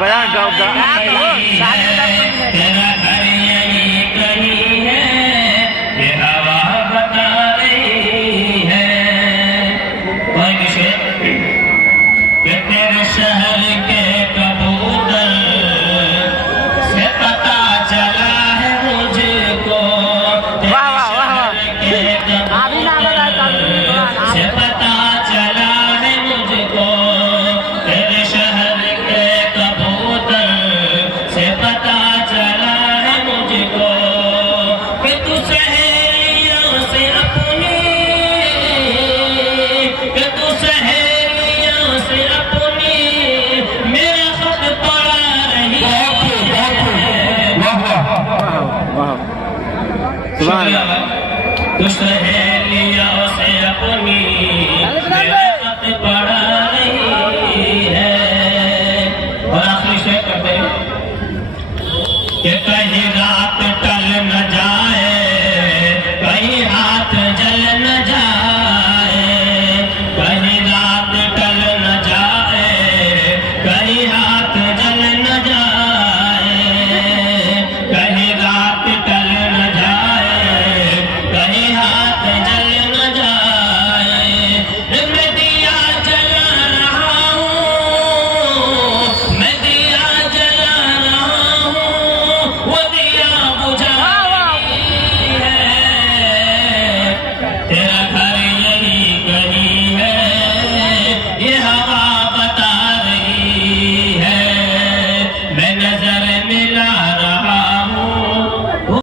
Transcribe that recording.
बयान गाँव का तेरा घर यही कहीं है, ये हवा बता रही है कि तेरे शहर के कबूतर से पता चला है मुझको, तेरे शहर के कबूतर से पता चला है मुझको, तेरे शहर के कबूतर से पता चला है मुझको कि तू सहेलियों से अपनी, कि तू सहेलियों से अपनी मेरा खत पढ़ा रही है। वाह वाह वाह तू